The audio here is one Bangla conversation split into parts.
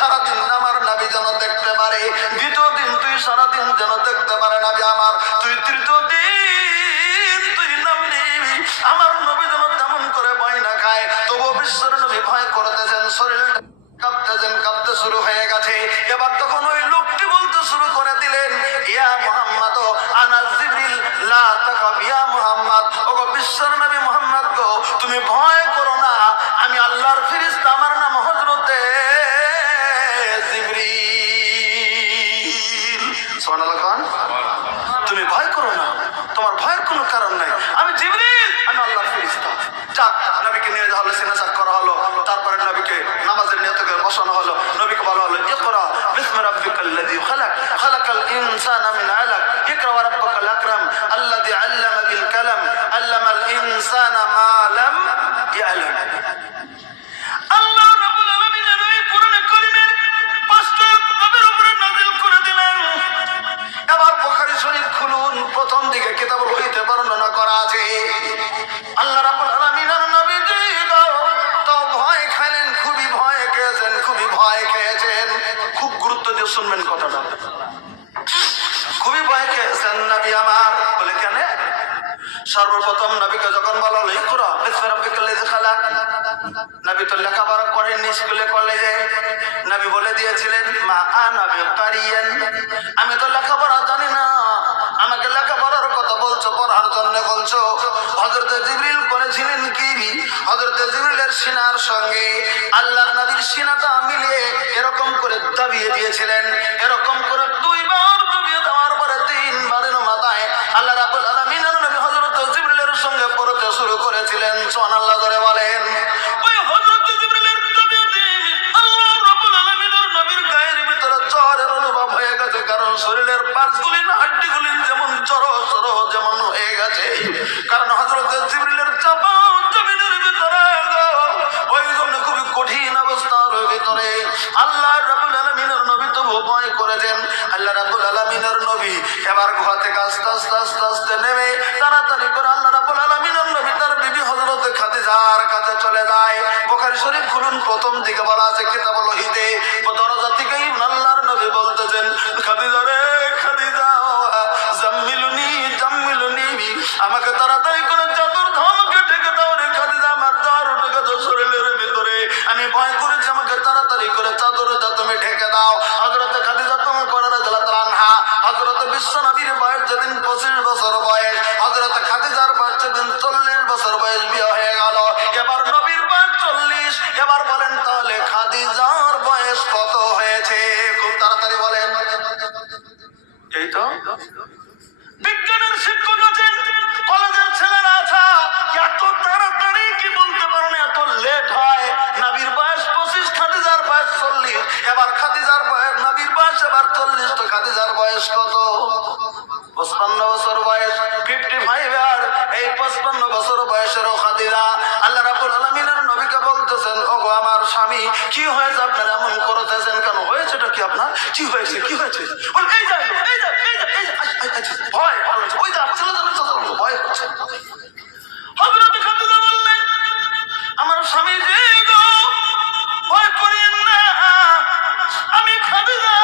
সারাদিন আমার নবী যেন দেখতে পারে, দ্বিতীয় দিন তুই সারাদিন যেন দেখতে পারে নবী আমার, তুই তৃতীয় দিন তুই নামবি, আমার নবী যেন তেমন করে ভয় না খায়। তবু বিশ্বের নবী ভয় করতেছেন, শরীরটা কাঁপতেছেন, কাঁপতে শুরু হয়ে গেছে। এবার তখন ওই লোকটি বলতে শুরু করে দিলেন, ইয়া মুহাম্মদ আনা জিবরিল লা তাখাফ ইয়া মুহাম্মদ, ওগো বিশ্বের নবী মুহাম্মদ গো, তুমি ভয় করো না, আমি আল্লাহর ফেরেশতা, আমার নাম হযরতে জিবরিল। সুবহানাল্লাহ খান, তুমি ভয় করো না, তোমার ভয়ের কোনো কারণ নাই, আমি জিবরিল, আমি আল্লাহর ফেরেশতা। যাক, নবীকে নিয়ে যাওয়া হলো, সিনাসাক করা হলো, তারপরে নবীকে নামাজের নিয়ত করে বসানো হলো। নবীকে বলা হলো, ইকরা বিসমি রাব্বিকাল্লাযী খালাক, খালাকাল ইনসানা মিন আলাক, ইকরা ওয়া রাব্বুকাল আকরাম আল্লাযী আল্লামা বিল কালাম, আল্লামাল ইনসানা মা লাম ইয়ালাম। আল্লাহ রাব্বুল আলামিনের এই কোরআনে কারীমের 5টা নবীর উপরে নাযিল করে দিলেন। এবার বুখারী শরীফ খুলুন, প্রথম দিকে কিতাবুল ওহীতে বর্ণনা করা আছে, আল্লাহ রাব্বুল আলামিনের নবীজি তো ভয় খাইলেন, খুবই ভয় খেয়েছেন, খুবই ভয় খেয়েছেন। খুব গুরুত্ব দিয়ে শুনবেন কথাটা, খুবই ভয় খেয়েছেন নবী আমার। বলে কেন? সর্বপ্রথম নবীকে যখন বলা হলো ইকরা বিসমি রাব্বিকাল্লাযী খালাক, নবী তো লেখাপড়া করেননি স্কুলে কলেজে, নবী বলে দিয়েছিলেন মা আনা বিকারিয়ান, আমি তো লেখাপড়া জানি না, আমাকে লেখাপড়ার কথা বলছো, পড়ার জন্য বলছো। হযরতে জিবরিল করেছিলেন কি, হযরতে জিবরিলের সিনার সঙ্গে আল্লাহর নবীর সিনাটা মিলিয়ে এরকম করে দাবিয়ে দিয়েছিলেন, এরকম করে 2 বার দাবিয়ে দেওয়ার পরে 3 বারের মাথায় আল্লাহ রাব্বুল আলামিনের নবী হযরতে জিবরিলের সঙ্গে পড়তে শুরু করেছিলেন। সুবহানাল্লাহ ধরে বলেন। ওই হযরতে জিবরিলের দাবিতে আল্লাহ রাব্বুল আলামিনের নবীর গায়ের ভিতরে জ্বরের অনুভব হয়ে গেছে, কারণ শরীরের পাঁচগুলি না হাড্ডিগুলি যেমন জড় যেমন হয়ে গেছে, কারণ হযরতে জিবরিলের চাপা জমিনের ভিতরে, ওই জন্য খুবই কঠিন অবস্থার ভিতরে আল্লাহ রাব্বুল আলামিনের নবী তো ভয় করেছেন। আল্লাহ রাব্বুল আলামিনের নবী এবার গুহা থেকে আস্তে আস্তে আস্তে আস্তে নেমে তাড়াতাড়ি করে আল্লাহ রাব্বুল আলামিনের নবী তার বিবি হযরতে খাদিজার কাছে চলে যায়। বুখারী শরীফ খুলুন, প্রথম দিকে বলা আছে কিতাবুল ওহীতে, দরজা থেকে আল্লাহর নবী বলতেছেন, খাদিজা রে খাদিজা, জাম্মিলুনি জাম্মিলুনি, আমাকে তাড়াতাড়ি করে চাদর আমাকে ঢেকে দাও রে খাদিজা, আমার জ্বর উঠে গেছে শরীরের ভিতরে, আমি ভয় করেছি, আমাকে তাড়াতাড়ি করে চাদরটা তুমি ঢেকে দাও। হযরতে খাদিজা তুমি করে রাদিয়াল্লাহু আনহা, হযরতে বিশ্ব নবীর বয়স যেদিন 25 বছর বয়স, হযরতে খাদিজার বয়স যেদিন 40 বছর বয়স, বিয়ে হয়ে গেল। এবার নবীর বয়স 40, এবার বলেন তাহলে খাদিজার বয়স কত হয়েছে? খুব তাড়াতাড়ি বলেন। এই তো বিজ্ঞানের শিক্ষক আছেন, কলেজের ছেলেরা আছে, এত তাড়াতাড়ি কি বলতে পারো না, এত লেট হয়। নবীর বয়স 25, খাদিজার বয়স 40, এবার খাদিজার বয়স, নবীর বয়স এবার 40, তো খাদিজার বয়স কত? 55 বছর বয়স, 55। আর এই 55 বছর বয়সের খাদিজা আল্লাহ রাব্বুল আলামিনের নবীকে বলতেছেন, ওগো আমার স্বামী, কি হয়েছে আপনার এমন করতেছেন কেন? হয়েছেটা কি আপনার? কি হয়েছে, কি হয়েছে? বল এই যাই এই যাই এই যাই এই যাই, ভয় ভালো হচ্ছে, ওই যা ছেলে ভয় হচ্ছে। হযরত খাদিজা বললেন, আমার স্বামী যে গো, ভয় করেন না, আমি খাদিজা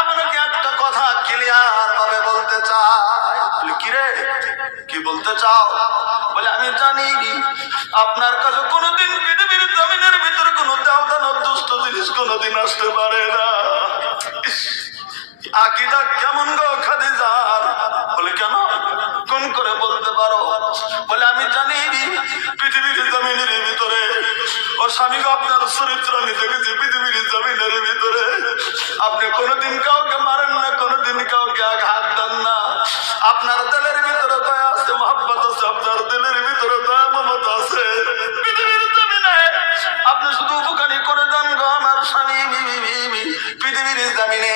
আপনাকে একটা কথা ক্লিয়ার ভাবে বলতে চাই। বলে কি রে, কি বলতে চাও? বলে আমি জানি আপনার কাছে কোনোদিন পৃথিবীর জমিনের ভিতরে কোনো দেওদানব দুষ্ট জিনিস কোনোদিন আসতে পারে না। আকীদা কেমন গো খাদিজার? বলে কেন, কোন করে বলতে পারো? বলে আমি জানি পৃথিবীর জমিনের ভিতরে, ও স্বামী গো, আপনার চরিত্র আমি দেখেছি পৃথিবীর জমিনের ভিতরে, আপনি কোনোদিন কাউকে মারেন না, কোনোদিন কাউকে আঘাত দেন না, আপনার দিলের ভিতরে দয়া আছে, মহব্বত আছে, আপনার দিলের ভিতরে দয়া মমতা আছে। পৃথিবীর জমিনে আপনি শুধু উপকারী করে দেন গো আমার স্বামী, পৃথিবীর জমিনে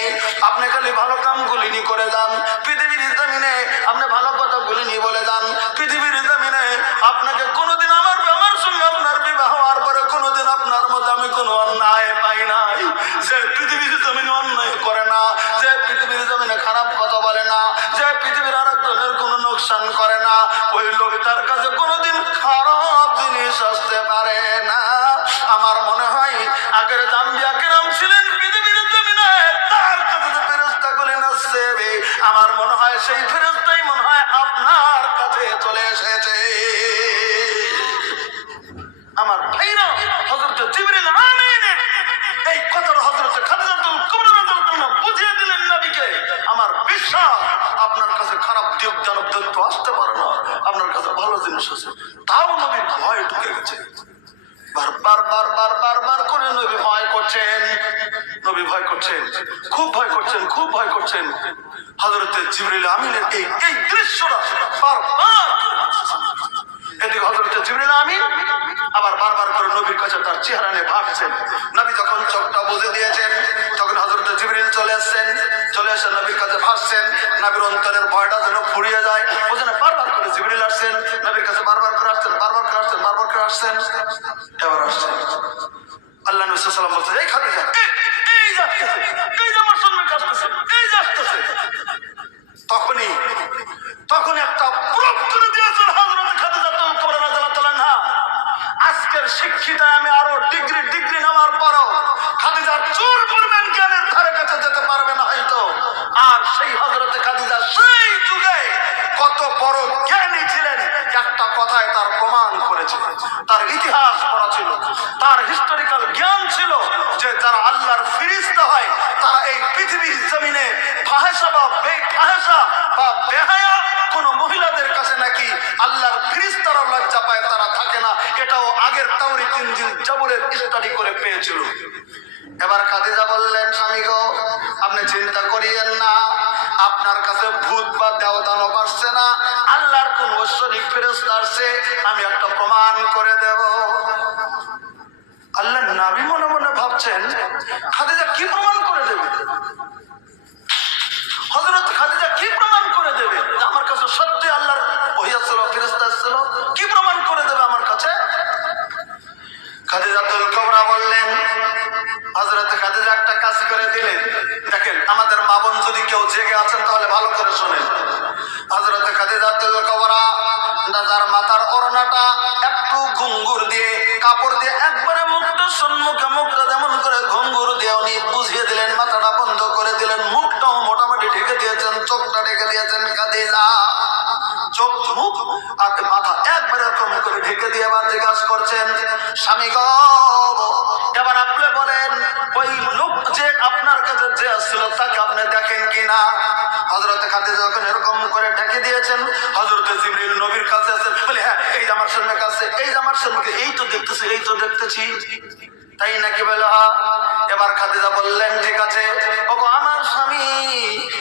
আপনি খালি ভালো কামগুলি নি করে যান, পৃথিবীর জমিনে আপনি ভালো কথাগুলি নি বলে যান, পৃথিবীর জমিনে আপনাকে কোনোদিন আমার সঙ্গে আপনার বিবাহ হওয়ার পরে কোনোদিন আপনার মধ্যে আমি কোনো অন্যায় পাই নাই। যে পৃথিবীর জমিনে অন্যায় করে না, যে পৃথিবীর জমিনে খারাপ কথা বলে না, যে পৃথিবীর আরেকজনের কোনো নোকসান করে না, ওই লোক তার কাছে ভাইরা, হযরত জিবরিল আমিন এই কথাটা হযরত খাদিজাতুল কুবরা রাদিয়াল্লাহু আনহা বুঝিয়ে দিলেন নবীকে। আমার বিশ্বাস আপনার কাছে খারাপ দিক জানব তো আসতে পারে না, আপনার কাছে ভালো জিনিস আছে। তাও নবী ভয় ঢুকে গেছে। বারবার করে নবী ভয় করছেন, নবী ভয় করছেন, খুব ভয় করছেন, খুব ভয় করছেন। হযরত জিবরিল আমিনের এই দৃশ্যটা বারবার এদিকে হযরত জিবরিল আমিন আবার বারবার করে নবীর কাছে তার চেহারা নিয়ে ভাবছেন। নবী যখন চোখটা বুঝে দিয়েছেন তখন হযরত জিবরিল চলে আসছেন, চলে এসে নবীর কাছে ভাসছেন। নবীর অন্তরের ভয়টা যেন ফুরিয়ে যায়, ও যেন বারবার করে জিবরিল আসছেন নবীর কাছে, বারবার করে আসছেন, বারবার করে আসছেন, বারবার করে আসছেন। এবার আসছেন আল্লাহ নবী সাল্লাল্লাহু আলাইহি ওয়াসাল্লাম বলছেন, এই খাদিজা, এই যাচ্ছে, এই যে আমার সামনে আসতেছে, এই যাচ্ছে। তখন একটা প্রুফ করে দিয়েছেন হযরত খাদিজাতুল কুবরা রাদিয়াল্লাহু আনহা। আজকের শিক্ষিতায় আমি আরো ডিগ্রি নেওয়ার পরও খাদিজার চুল পরিমাণ জ্ঞানের ধারে কাছে যেতে পারবে না হয়তো। আর সেই হযরত খাদিজা সেই যুগে কত বড় জ্ঞানী ছিলেন একটা কথায় তার প্রমাণ করেছে। তার ইতিহাস পড়া ছিল, তার হিস্টোরিক্যাল জ্ঞান ছিল যে যারা আল্লাহর ফেরেশতা হয় তারা এই পৃথিবীর জমিনে ফাহেসা বা বেহায়া কোন মহিলাদের কাছে নাকি আল্লাহর ফেরেশতারা লজ্জা পায়, তারা থাকে না। এটাও আগের তাওরীত ইনজিল জাবুরের স্টাডি করে পেয়েছিল। এবার খাদিজা বললেন, স্বামী গো, আপনি চিন্তা করিয়েন না, আপনার কাছে ভূত বা দেবদানব আসছে না, আল্লাহর কোন ঐশ্বরিক ফেরেশতা আসছে, আমি একটা প্রমাণ করে দেব। আল্লাহ নবী মনে মনে ভাবছেন খাদিজা কি প্রমাণ করে দেবে, হযরত খাদিজা কি প্রমাণ করে দেবে আমার কাছে সত্যি আল্লাহর ওহী আসছিল, ফেরেশতা আসছিল, কি প্রমাণ করে দেবে আমার কাছে? খাদিজাতুল কুবরা বললেন, হযরত খাদিজা একটা কাজ করে দিলেন। দেখেন, আমাদের মা বোন যদি কেউ জেগে আছেন তাহলে ভালো করে শুনেন। হযরত খাদিজাতুল কুবরা তার মাথার ওড়নাটা একটু ঘুঙ্গুর দিয়ে, কাপড় দিয়ে একবারে মুখটা মুখটা যেমন করে ঘুঙ্গুর দিয়ে উনি বুঝিয়ে দিলেন, মাথাটা বন্ধ করে দিলেন, মুখটাও মোটামুটি ঢেকে দিয়েছেন, চোখটা ঢেকে দিয়েছেন। খাদিজা চোখ মুখ আর মাথা একবারে এরকম করে ঢেকে দিয়ে আবার জিজ্ঞাসা করছেন, স্বামী গো, এবার আপনি বলেন ওই লোক যে আপনার কাছে যে আসছিল তাকে আপনি দেখেন কিনা? হযরত খাদিজা যখন এরকম করে ঢেকে দিয়েছেন, হযরত জিবরিল নবীর কাছে আসেন, বলে হ্যাঁ, এই যে আমার সামনে কাছে, এই যে আমার সামনে, এই তো দেখতেছি, এই তো দেখতেছি, তাই নাকি? বলে হ্যাঁ। এবার খাদিজা বললেন, ঠিক আছে, ওগো আমার স্বামী।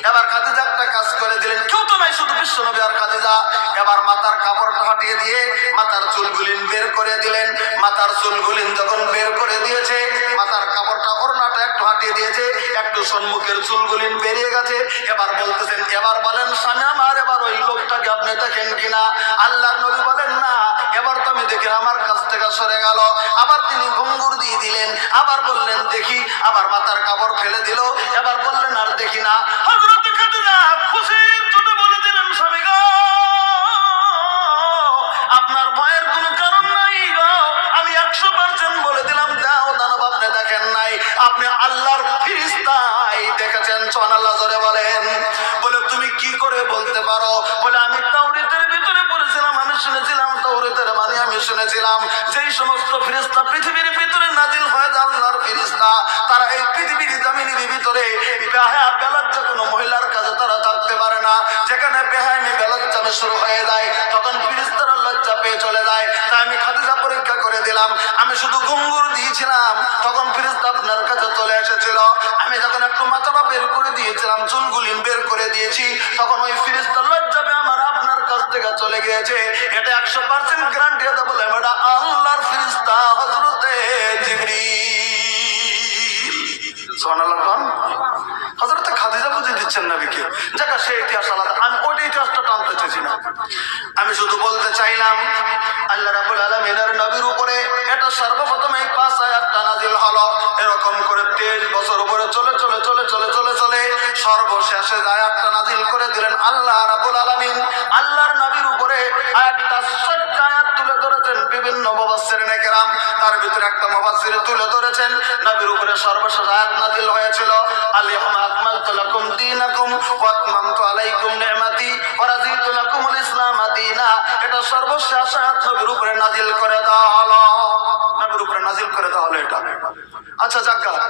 এবার খাদিজা একটা কাজ করে দিলেন, কেউ তো নাই, শুধু বিশ্ব নবী আর খাদিজা। এবার মাথার কাপড়টা হটিয়ে দিয়ে মাথার চুলগুলিন বের করে দিলেন। মাথার চুলগুলিন যখন বের করে দিয়েছে, মাথার কাপড়টা ওড়নাটা একটু হাটিয়ে দিয়েছে, একটু সম্মুখের চুলগুলিন বেরিয়ে গেছে। এবার বলতেছেন, এবার বলেন স্বামী আমার, এবার ওই লোকটাকে আপনি দেখেন কিনা? আল্লাহর নবী বলেন, না, এবার তো আমি দেখি আমার কাছ থেকে সরে গেল। আবার তিনি ঘুঙ্গুর দিয়ে দিলেন, আবার বললেন দেখি, আবার মাথার কাপড় ফেলে দিল, এবার বললেন আর দেখি না। হযরত খাদিজা খুশির চোটে বলে দিলেন, স্বামী গো, আপনার ভয়ের কোনো কারণ নাই গো, আমি 100% বলে দিলাম, দাও দানব আপনি দেখেন নাই, আপনি আল্লাহর ফেরেশতাই দেখেছেন। সুবহানাল্লাহ জোরে বলেন। বলে তুমি কি করে বলতে পারো? বলে আমি তাওরীতের ভিতরে পড়েছিলাম, আমি শুনেছিলাম, তাওরীতের মানে আমি শুনেছিলাম যেই সমস্ত ফেরেশতা পৃথিবীর ভিতরে নাজিল হয়, আল্লাহর ফেরেশতা, তারা এই পৃথিবীর জমিনের ভিতরে বেহায়া বেলজ্জা কোনো মহিলার কাছে তারা থাকতে পারে না। যেখানে বেহায়ামি বেলজ্জা শুরু হয়ে যায় তখন ফেরেশতারা লজ্জা পেয়ে চলে যায়। তাই আমি খাদিজা পরীক্ষা করে দিলাম, আমি শুধু ঘুঙ্গুর দিয়েছিলাম, তখন ফেরেশতা আপনার কাছে চলে এসেছিল। আমি যখন একটু মাথাটা বের করে দিয়েছিলাম, চুলগুলি বের করে দিয়েছি, তখন ওই ফেরেশতা লজ্জা পেয়ে আমার আপনার কাছ থেকে চলে গিয়েছে। এটা 100% গ্যারান্টি হতে বলে এটা আল্লাহর ফেরেশতা হযরতে জিবরিল। সুবহানাল্লাহ। হযরত খাদিজা বুঝিয়ে দিচ্ছেন নবীকে। জায়গা সেই ইতিহাস আলাদা, আমি ওই ইতিহাসটা টানতে চাইছি না। আমি শুধু বলতে চাইলাম আল্লাহ রাব্বুল আলামিনের নবীর উপরে এটা সর্বপ্রথম এই 5 আয়াতটা নাজিল হলো। এরকম করে 23 বছর উপরে চলে চলে চলে চলে চলে চলে সর্বশেষে আয়াতটা নাজিল করে দিলেন আল্লাহ রাব্বুল আলামিন। আল্লাহর নবীর উপরে আয়াতটা 7টা আয়াত তুলে ধরেছেন বিভিন্ন মুফাসসিরিন কেরাম, তার ভিতরে একটা মুফাসসির তুলে ধরেছেন নবীর উপরে সর্বশেষ আয়াত নাজিল হয়েছিল, আল-ইয়াওমা আকমালতু লাকুম দীনাকুম ওয়া আতমামতু আলাইকুম নি'মাতি ওয়া রাদিতু লাকুমুল ইসলাম দীনা। এটা সর্বশেষ আয়াত নবীর উপরে নাজিল করে দেওয়া হলো। আচ্ছা যাক গা,